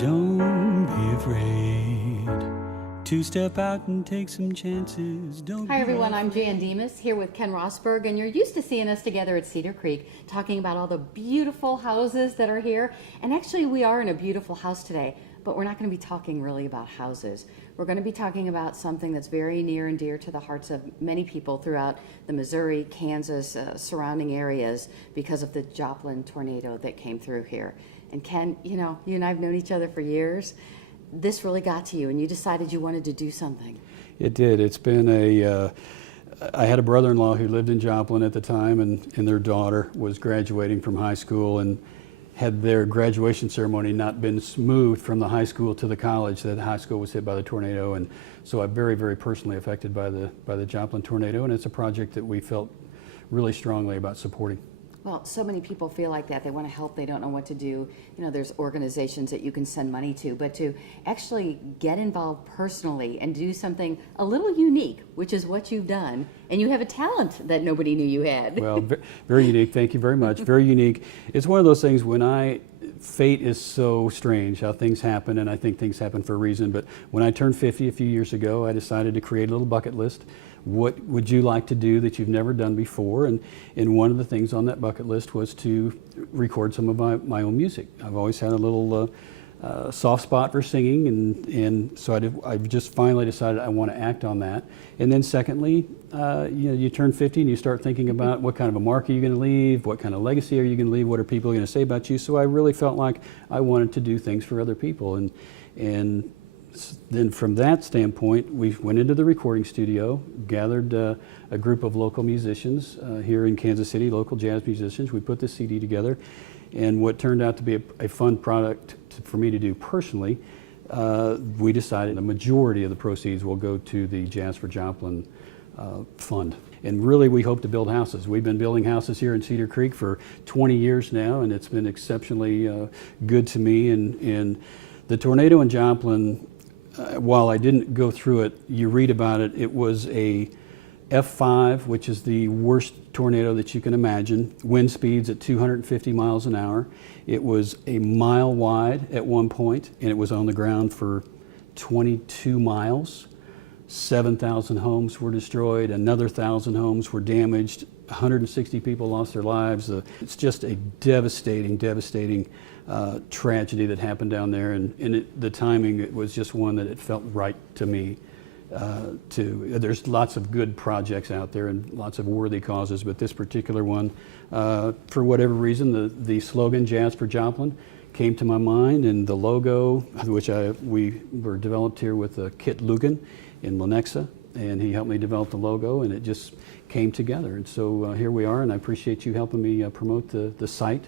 Don't be afraid to step out and take some chances. Hi everyone, I'm Jan Demas here with Ken Rosberg, and you're used to seeing us together at Cedar Creek talking about all the beautiful houses that are here. And actually we are in a beautiful house today, but we're not going to be talking really about houses. We're going to be talking about something that's very near and dear to the hearts of many people throughout the Missouri, Kansas, surrounding areas because of the Joplin tornado that came through here. And Ken, you know, you and I have known each other for years. This really got to you, and you decided you wanted to do something. It did. It's been I had a brother-in-law who lived in Joplin at the time, and their daughter was graduating from high school, and had their graduation ceremony not been moved from the high school to the college, that high school was hit by the tornado. And so I'm very, very personally affected by the Joplin tornado, and it's a project that we felt really strongly about supporting. Well, so many people feel like that. They want to help. They don't know what to do. You know, there's organizations that you can send money to, but to actually get involved personally and do something a little unique, which is what you've done, and you have a talent that nobody knew you had. Well, very unique. Thank you very much. Very unique. It's one of those things fate is so strange how things happen, and I think things happen for a reason. But when I turned 50 a few years ago, I decided to create a little bucket list. What would you like to do that you've never done before? And one of the things on that bucket list was to record some of my own music. I've always had a little soft spot for singing, and so I've just finally decided I want to act on that. And then secondly, you turn 50 and you start thinking about what kind of a mark are you going to leave, what kind of legacy are you going to leave, what are people going to say about you. So I really felt like I wanted to do things for other people, and then from that standpoint, we went into the recording studio, gathered a group of local musicians here in Kansas City, local jazz musicians. We put the CD together, and what turned out to be a fun product for me to do personally, we decided the majority of the proceeds will go to the Jazz for Joplin fund. And really, we hope to build houses. We've been building houses here in Cedar Creek for 20 years now, and it's been exceptionally good to me. And the tornado in Joplin, while I didn't go through it, you read about it. It was a F5, which is the worst tornado that you can imagine. Wind speeds at 250 miles an hour. It was a mile wide at one point, and it was on the ground for 22 miles. 7,000 homes were destroyed. Another 1,000 homes were damaged. 160 people lost their lives. It's just a devastating tragedy that happened down there, and the timing, it was just one that it felt right to me. There's lots of good projects out there and lots of worthy causes, but this particular one, for whatever reason, the slogan "Jazz for Joplin" came to my mind, and the logo, which we were developed here with Kit Lugan in Lenexa, and he helped me develop the logo, and it just came together. And so here we are, and I appreciate you helping me promote the site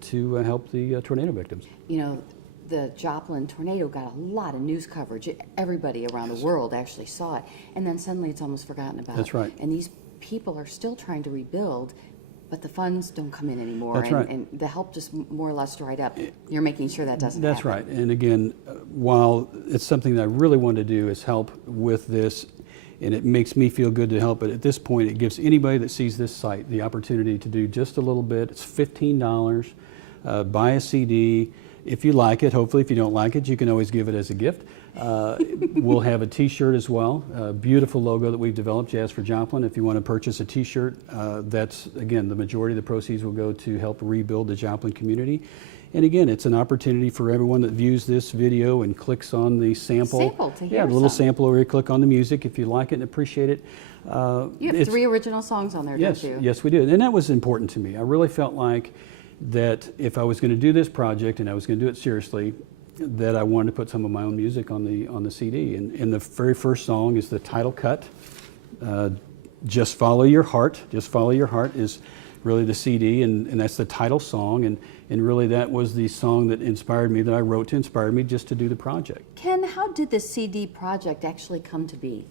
to help the tornado victims. You know, the Joplin tornado got a lot of news coverage. Everybody around the world actually saw it, and then suddenly it's almost forgotten about. That's right. And these people are still trying to rebuild, but the funds don't come in anymore. That's right. And the help just more or less dried up. You're making sure that doesn't happen. That's right. And again, while it's something that I really want to do is help with this, and it makes me feel good to help, but at this point it gives anybody that sees this site the opportunity to do just a little bit. It's $15. Buy a CD. If you like it, hopefully if you don't like it, you can always give it as a gift. We'll have a t-shirt as well, a beautiful logo that we've developed, Jazz for Joplin. If you want to purchase a t-shirt, that's, again, the majority of the proceeds will go to help rebuild the Joplin community. And again, it's an opportunity for everyone that views this video and clicks on the sample. To hear yeah, the little some. sample over here, click on the music if you like it and appreciate it. You have 3 original songs on there, yes, don't you? Yes, we do. And that was important to me. I really felt like that if I was going to do this project and I was going to do it seriously, that I wanted to put some of my own music on the CD. And the very first song is the title cut, Just Follow Your Heart. Just Follow Your Heart is really the CD, and that's the title song, and really that was the song that inspired me, that I wrote to inspire me just to do the project. Ken, how did this CD project actually come to be?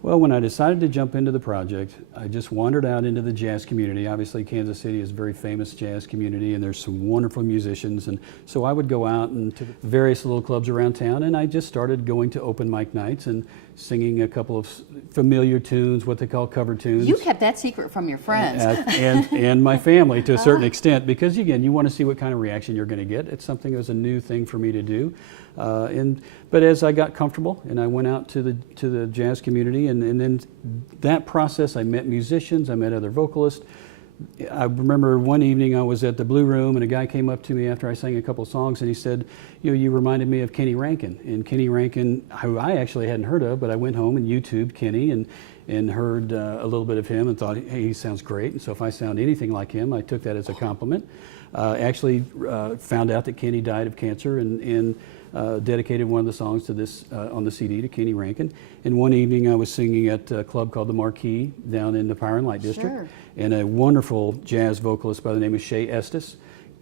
Well, when I decided to jump into the project, I just wandered out into the jazz community. Obviously, Kansas City is a very famous jazz community, and there's some wonderful musicians. And so I would go out and to various little clubs around town, and I just started going to open mic nights and singing a couple of familiar tunes, what they call cover tunes. You kept that secret from your friends. And my family to a certain extent, because again, you want to see what kind of reaction you're going to get. It's something that was a new thing for me to do. But as I got comfortable and I went out to the jazz community, and then that process, I met musicians, I met other vocalists. I remember one evening I was at the Blue Room, and a guy came up to me after I sang a couple of songs, and he said, you reminded me of Kenny Rankin. And Kenny Rankin, who I actually hadn't heard of, but I went home and YouTubed Kenny and heard a little bit of him and thought, hey, he sounds great. And so if I sound anything like him, I took that as a compliment. Actually found out that Kenny died of cancer, and dedicated one of the songs to this on the CD to Kenny Rankin. And one evening I was singing at a club called the Marquee down in the Power and Light District. Sure. And a wonderful jazz vocalist by the name of Shay Estes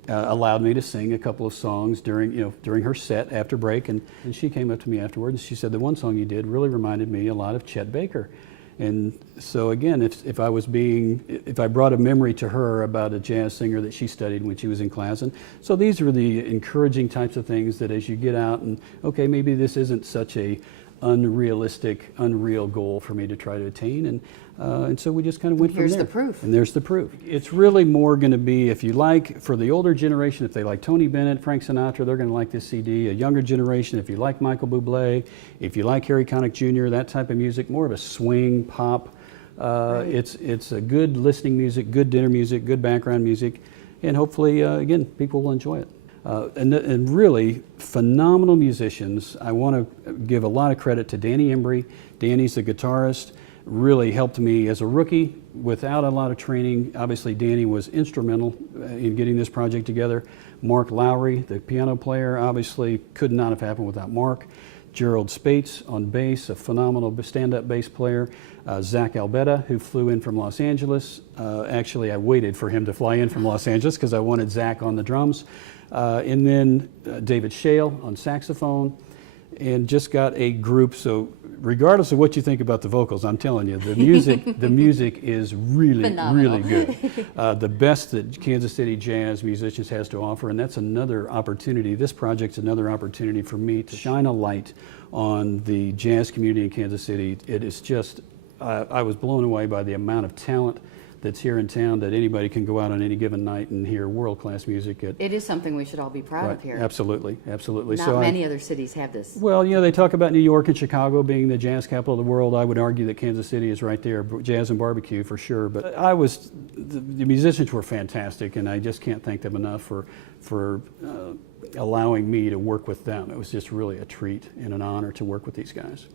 allowed me to sing a couple of songs during her set after break. And she came up to me afterward and she said, the one song you did really reminded me a lot of Chet Baker. And so again, if I brought a memory to her about a jazz singer that she studied when she was in class, and so these are the encouraging types of things that as you get out and, okay, maybe this isn't such a unreal goal for me to try to attain, and so we just kind of went from there. Here's the proof. And there's the proof. It's really more going to be, if you like, for the older generation, if they like Tony Bennett, Frank Sinatra, they're going to like this CD. A younger generation, if you like Michael Bublé, if you like Harry Connick Jr., that type of music, more of a swing, pop. Right. It's a good listening music, good dinner music, good background music, and hopefully, again, people will enjoy it. And really phenomenal musicians. I want to give a lot of credit to Danny Embry. Danny's the guitarist, really helped me as a rookie without a lot of training. Obviously, Danny was instrumental in getting this project together. Mark Lowry, the piano player, obviously could not have happened without Mark. Gerald Spates on bass, a phenomenal stand-up bass player. Zach Albetta, who flew in from Los Angeles. Actually, I waited for him to fly in from Los Angeles because I wanted Zach on the drums. And then David Shale on saxophone, and just got a group. So regardless of what you think about the vocals, I'm telling you, the music is really, phenomenal. really good. The best that Kansas City jazz musicians has to offer, and that's another opportunity. This project's another opportunity for me to shine a light on the jazz community in Kansas City. It is just, I was blown away by the amount of talent that's here in town, that anybody can go out on any given night and hear world-class music. It is something we should all be proud of here. Absolutely, absolutely. Not many other cities have this. Well, they talk about New York and Chicago being the jazz capital of the world. I would argue that Kansas City is right there, jazz and barbecue for sure. But the musicians were fantastic, and I just can't thank them enough for allowing me to work with them. It was just really a treat and an honor to work with these guys.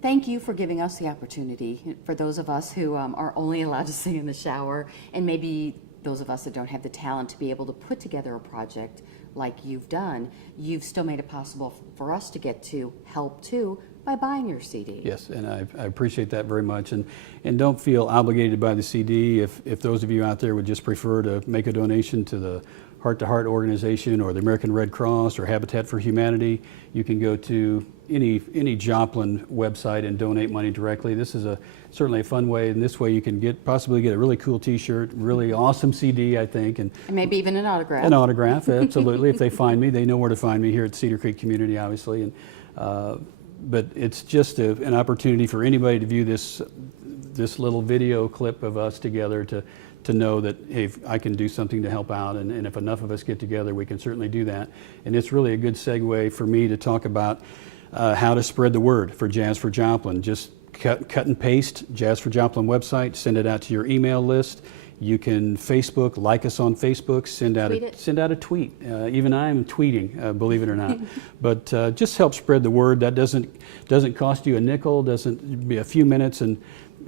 Thank you for giving us the opportunity, for those of us who are only allowed to sing in the shower, and maybe those of us that don't have the talent to be able to put together a project like you've done. You've still made it possible for us to get to help too by buying your CD. Yes, and I appreciate that very much. And don't feel obligated by the CD. If those of you out there would just prefer to make a donation to the Heart to Heart organization or the American Red Cross or Habitat for Humanity, you can go to any Joplin website and donate money directly. This is certainly a fun way, and this way you can possibly get a really cool T-shirt, really awesome CD, I think, and maybe even an autograph. An autograph, absolutely. If they find me, they know where to find me here at Cedar Creek Community, obviously. And but it's just an opportunity for anybody to view this little video clip of us together to know that, hey, I can do something to help out, and if enough of us get together, we can certainly do that. And it's really a good segue for me to talk about how to spread the word for Jazz for Joplin. Just cut and paste Jazz for Joplin website, send it out to your email list. You can Facebook, like us on Facebook, send out a tweet. Even I'm tweeting, believe it or not. But just help spread the word. That doesn't cost you a nickel, doesn't be a few minutes, and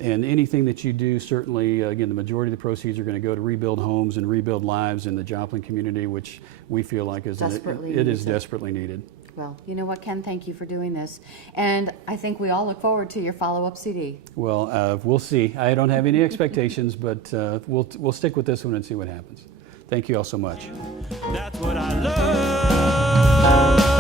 anything that you do, certainly, again, the majority of the proceeds are going to go to rebuild homes and rebuild lives in the Joplin community, which we feel like is desperately needed. Well, you know what, Ken? Thank you for doing this. And I think we all look forward to your follow-up CD. Well, we'll see. I don't have any expectations, but we'll stick with this one and see what happens. Thank you all so much. That's what I love.